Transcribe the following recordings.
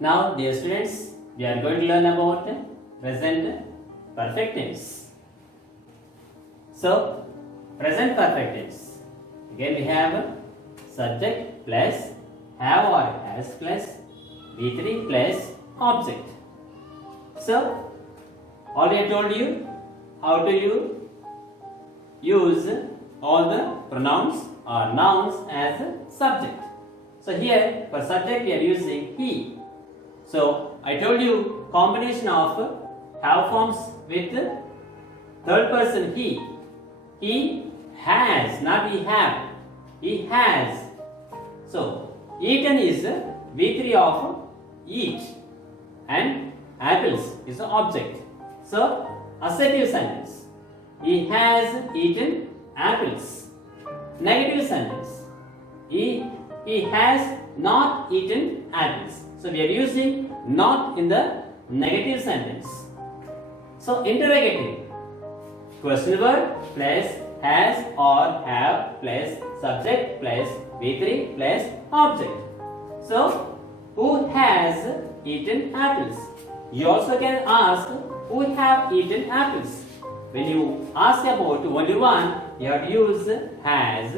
Now, dear students, we are going to learn about present perfect tense. So, present perfect tense. Again, we have subject plus have or has plus V3 plus object. So, already I told you how to use all the pronouns or nouns as a subject. So here for subject we are using he. So I told you combination of have forms with third person he. He has, not he have. He has. So eaten is V3 of eat and apples is the object. So assertive sentence. He has eaten apples. Negative sentence. He has not eaten apples. So we are using not in the negative sentence. So interrogative. Question word plus has or have plus subject plus V3 plus object. So who has eaten apples? You also can ask who have eaten apples. When you ask about only one, you have to use has.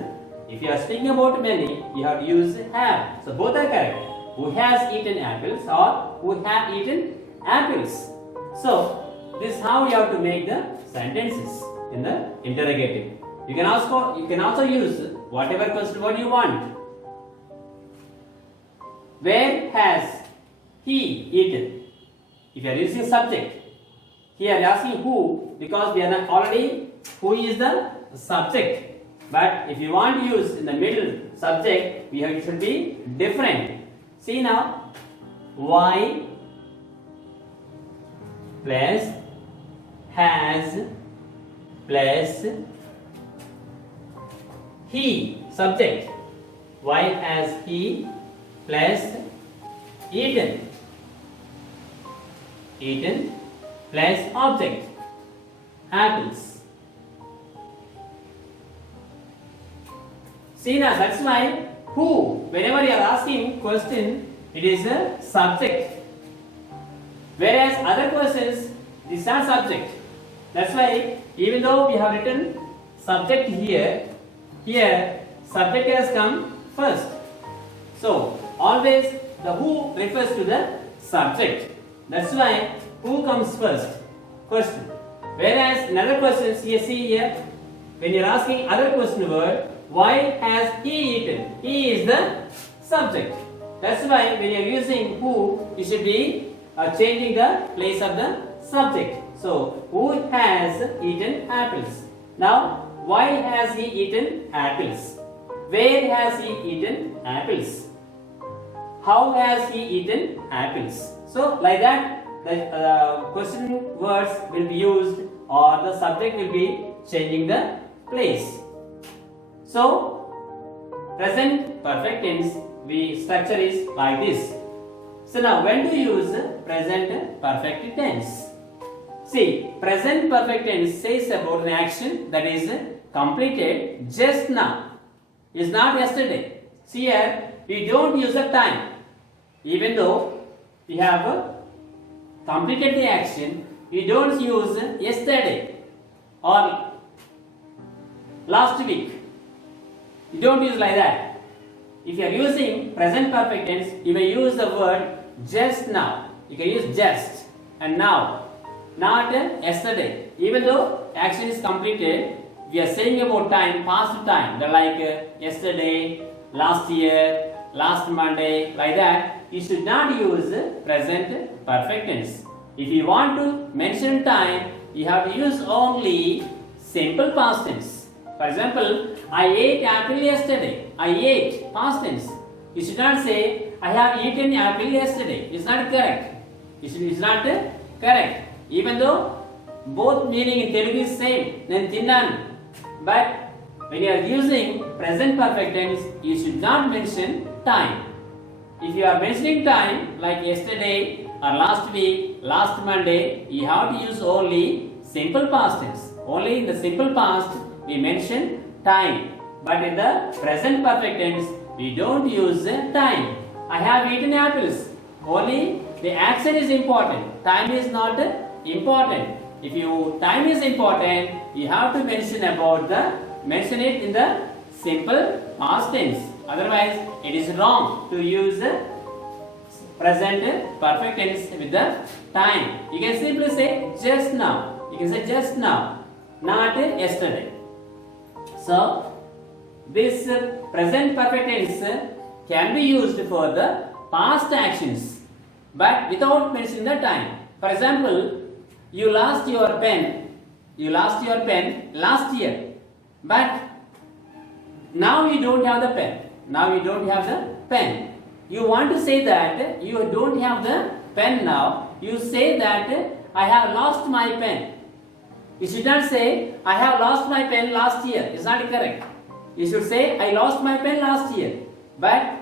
If you are speaking about many, you have to use have. So both are correct. Who has eaten apples or who have eaten apples. So this is how you have to make the sentences in the interrogative. You can also use whatever question word you want. Where has he eaten? If you are using subject, here we are asking who because we are not already who is the subject. But if you want to use in the middle subject, it should be different. See now, why plus has plus he subject. Why has he plus eaten plus object apples. See now, that's why who, whenever you are asking question, it is a subject. Whereas other questions, these are subject. That's why even though we have written subject here subject has come first. So always the who refers to the subject. That's why who comes first? Question. Whereas in other questions, you see here, when you are asking other question word, why has he eaten? He is the subject. That's why when you are using who, you should be changing the place of the subject. So, who has eaten apples? Now, why has he eaten apples? Where has he eaten apples? How has he eaten apples? So, like that, the question words will be used or the subject will be changing the place. So, present perfect tense, structure is like this. So now, when do you use present perfect tense? See, present perfect tense says about an action that is completed just now. It's not yesterday. See here, we don't use the time. Even though we have completed the action, we don't use yesterday or last week. You don't use like that. If you are using present perfect tense, you may use the word just now. You can use just and now, not yesterday. Even though action is completed, we are saying about time, past time, like yesterday, last year, last Monday, like that. You should not use present perfect tense. If you want to mention time, you have to use only simple past tense. For example, I ate apple yesterday. I ate, past tense. You should not say, I have eaten apple yesterday. It's not correct. It's not correct. Even though both meaning in Telugu is same, then tinnanu. But when you are using present perfect tense, you should not mention time. If you are mentioning time, like yesterday or last week, last Monday, you have to use only simple past tense. Only in the simple past, we mention time. But in the present perfect tense, we don't use time. I have eaten apples. only the action is important. Time is not important. If time is important, you have to mention it in the simple past tense. Otherwise, it is wrong to use present perfect tense with the time. You can simply say just now. You can say just now, not yesterday. So, this present perfect tense can be used for the past actions, but without mentioning the time. For example, you lost your pen last year, but now you don't have the pen. You want to say that you don't have the pen now. You say that I have lost my pen. You should not say I have lost my pen last year. It's not correct. You should say I lost my pen last year. But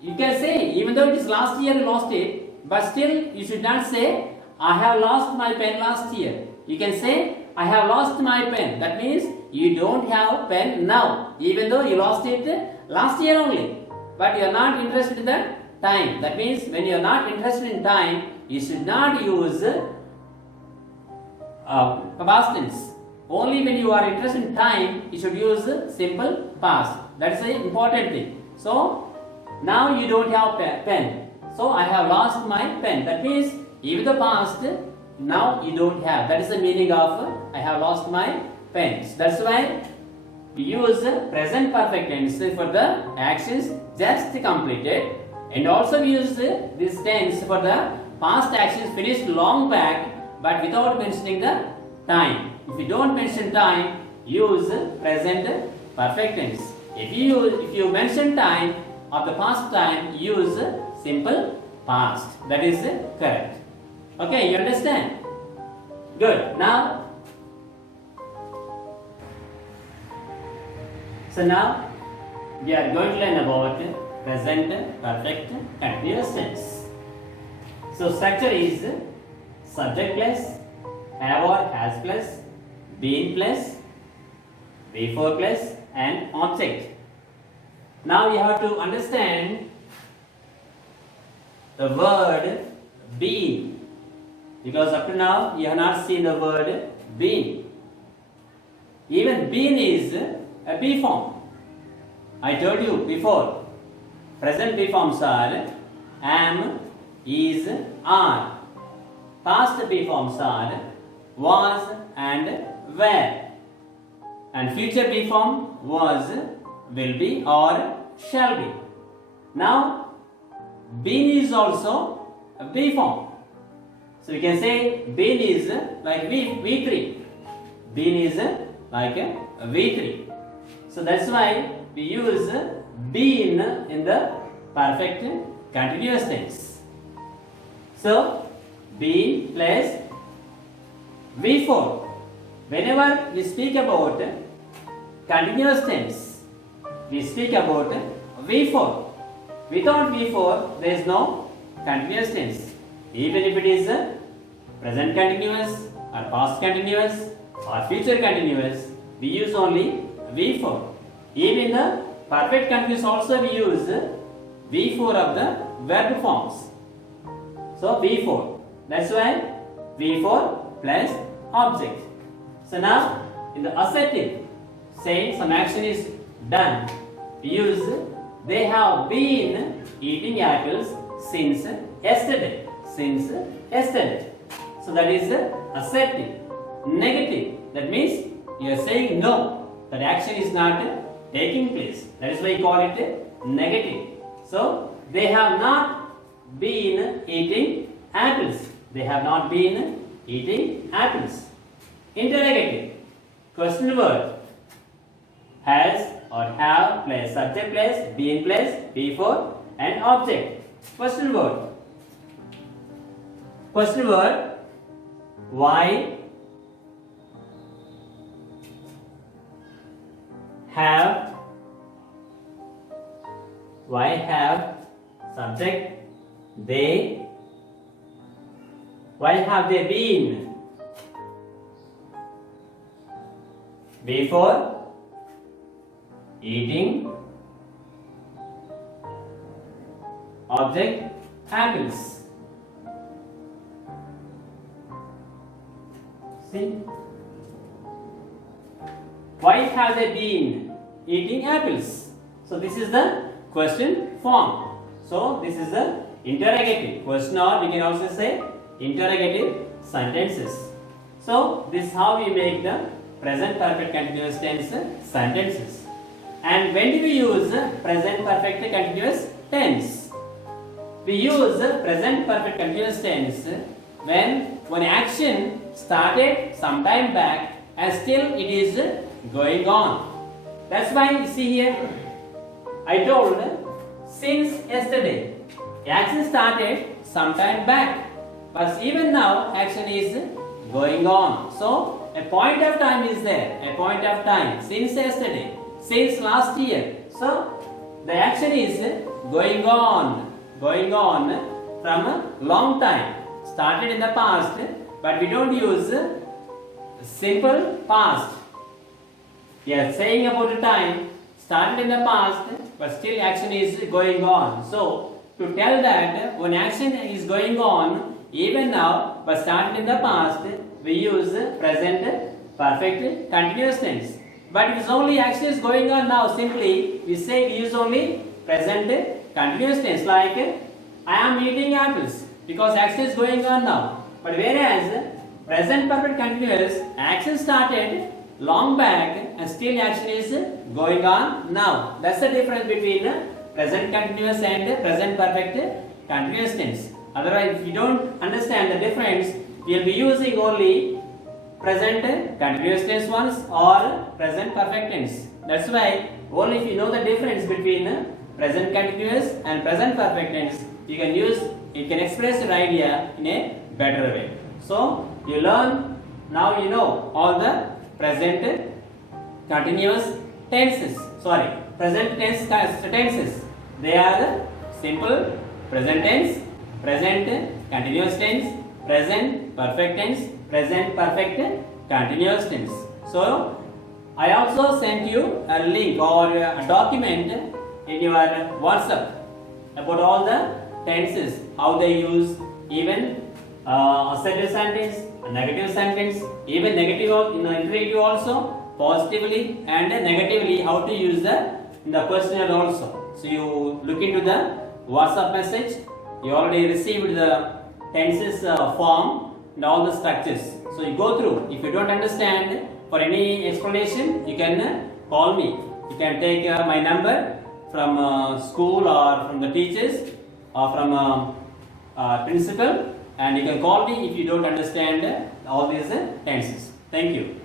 you can say even though it is last year you lost it, but still you should not say I have lost my pen last year. You can say I have lost my pen. That means you don't have pen now, even though you lost it last year only. But you are not interested in the time. That means when you are not interested in time, you should not use past tense. Only when you are interested in time, you should use simple past. That is the important thing. So now you don't have pen. So I have lost my pen. That means even the past, now you don't have. That is the meaning of I have lost my pen. So that's why we use present perfect tense for the actions just completed, and also we use this tense for the past actions finished long back, but without mentioning the time. If you don't mention time, use present perfect tense. If you mention time of the past time, use simple past. That is correct. Okay, you understand? Good. Now we are going to learn about present perfect continuous tense. So structure is subject plus, have or has plus, been plus, before plus, and object. Now you have to understand the word been, because up to now you have not seen the word been. Even been is a be form. I told you before, present be forms are am, is, are. Past be forms are was and were. And future be form was, will be, or shall be. Now, been is also a be form. So we can say been is like V3. Been is like a V3. So that's why we use been in the perfect continuous tense. So been plus V4. Whenever we speak about continuous tense, we speak about V4. Without V4, there is no continuous tense. Even if it is present continuous or past continuous or future continuous, we use only V4. Even in the perfect continuous also we use V4 of the verb forms. So V4. That's why V4 plus object. So now in the assertive, saying some action is done, we use they have been eating apples since yesterday. Since yesterday. So that is assertive. Negative. That means you are saying no, that action is not taking place. That is why you call it negative. So they have not been eating apples. They have not been eating apples. Interrogative. Question word. Has or have plus subject plus been plus before and object. Question word. Question word. Why have subject they. Why have they been? Before eating object apples. See? Why have they been eating apples? So this is the question form. So this is the interrogative question, or we can also say interrogative sentences. So this is how we make the present perfect continuous tense sentences. And when do we use present perfect continuous tense? We use present perfect continuous tense when one action started some time back and still it is going on. That's why you see here, I told since yesterday. Action started some time back, but even now action is going on. So a point of time is there, a point of time, since yesterday, since last year. So the action is going on from a long time. Started in the past, but we don't use simple past. We are saying about the time started in the past, but still action is going on. So to tell that one action is going on even now, but started in the past, we use present perfect continuous tense. But if it's only action is going on now, simply we say we use only present continuous tense, like I am eating apples, because action is going on now. But whereas present perfect continuous, action started long back and still action is going on now. That's the difference between present continuous and present perfect continuous tense. Otherwise, if you don't understand the difference, we will be using only present continuous tense ones or present perfect tense. That's why only if you know the difference between present continuous and present perfect tense, you can express your idea in a better way. So you learn, now you know all the present continuous tenses. Present tenses. They are the simple present tense, present continuous tense, present perfect tense, present perfect continuous tense. So I also sent you a link or a document in your WhatsApp about all the tenses, how they use, even assertive sentence, negative sentence, even negative in the interrogative also, positively and negatively, how to use in the questionnaire also. So you look into the WhatsApp message, you already received the tenses form and all the structures. So you go through. If you don't understand, for any explanation, you can call me. You can take my number from school or from the teachers or from principal, and you can call me if you don't understand all these tenses. Thank you.